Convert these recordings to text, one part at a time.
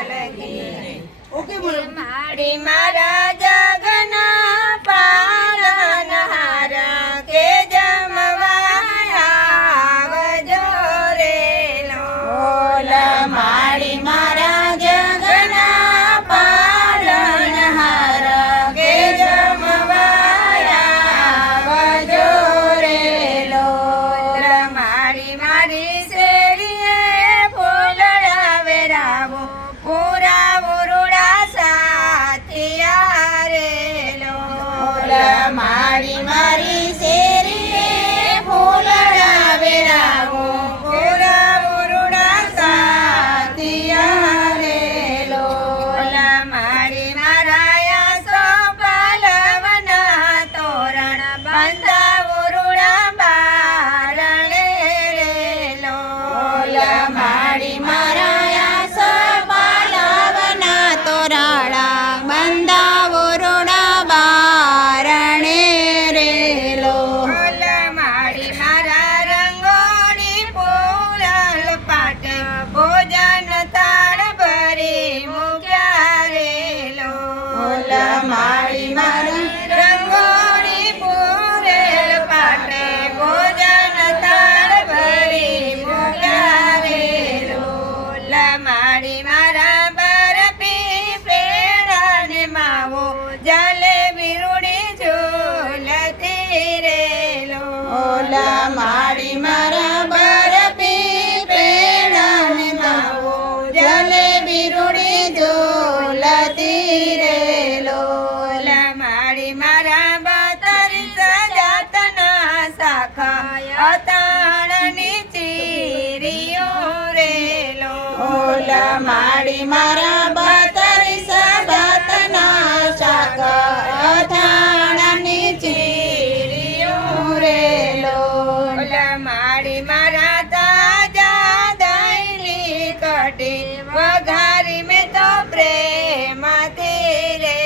લાલ કી okay બોલો માડી મારા જગના પાલનહાર કે જમવા આવજો રે લોલ માડી મારા જગના પાલનહાર કે જમવા આવજો રે લોલ માડી મારી શેરીએ ફૂલડા વેરાવો પૂરા વરુડા સાથિયા રે લોલ માડી મારી શેરીએ ફૂલડા વેરાવો પૂરા વરુડા સાથિયા રે લોલ માડી મારા સોપાલવના તોરણ બંધા વરુડા બારણે રે લોલ માડી મારા સોપાલવના તોરણા બંધા વરુડા બારણે રે લોલ માડી મારા રંગોળી પૂરલ પાટે ભોજન તાળ ભરી મૂક્યા રે લોલ માડી મારી રંગોળી પૂરેલ પાટે ભોજન તાળ ભરી મૂક્યા રે લોલ માડી મારા બરફી પેડા ને માવો જલેબી રૂડી ઝૂલતી રે લોલ માડી મારા બરફી પેડા ને માવો જલેબી રૂડી ઝૂલતી રે લોલ માડી મારા બતરીસ જાતના શાખા અતાણની ચીરીઓ રે લોલ માડી મારા બતરીસ જાતના શાખા અતાણની ચીરીઓ રે લોલ માડી મારા તાજા દહીંની કઢી વઘારી મેં તો પ્રેમથી રે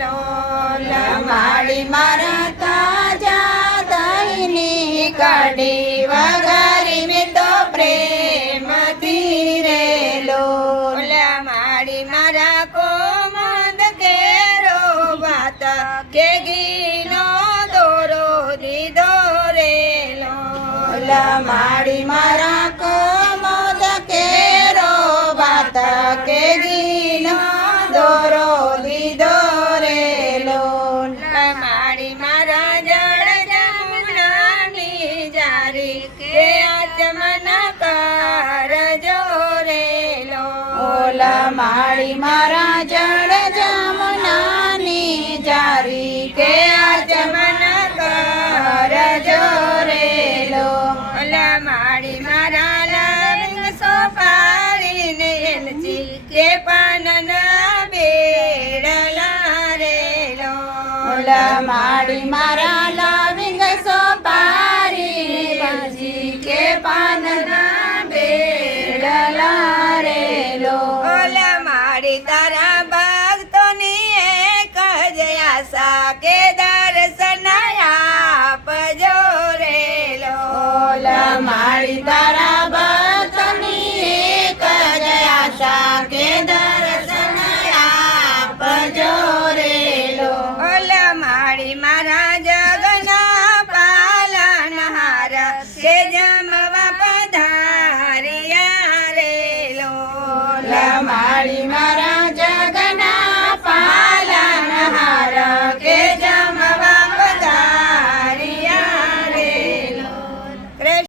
લોલ માડી મારા તાજા દહીંની કઢી વઘારી મેં તો પ્રેમથી રે લોલ માડી મારા કોમદ કેરો ભાત કે ઘીનો દોરો દીધો રે લોલ માડી મારા કોમદ કેરો ભાત કે ઘીનો દોરો દીધો રે લોલ માડી મારા જળ જમુનાની જારી કે આચમન કરજો રે લોલ માડી મારા જળ જમુનાની જારી કે આચમન કરજો રે લોલ માડી મારા લવિંગ સોપારીને એલચી કે પાનના બેડલા રે લોલ માડી મારા લવિંગ સોપારીને એલચી કે પાનના બેડલા રે લોલ માડી તારા ભક્તોની એક જ આશા કે દર્શન આપજો રે લોલ માડી તારા ભક્તોની એક જ આશા કે દર્શન આપજો રે લોલ માડી મારા જગના પાલનહાર કે જમવા પધાર્યા રે લોલ માડી મારા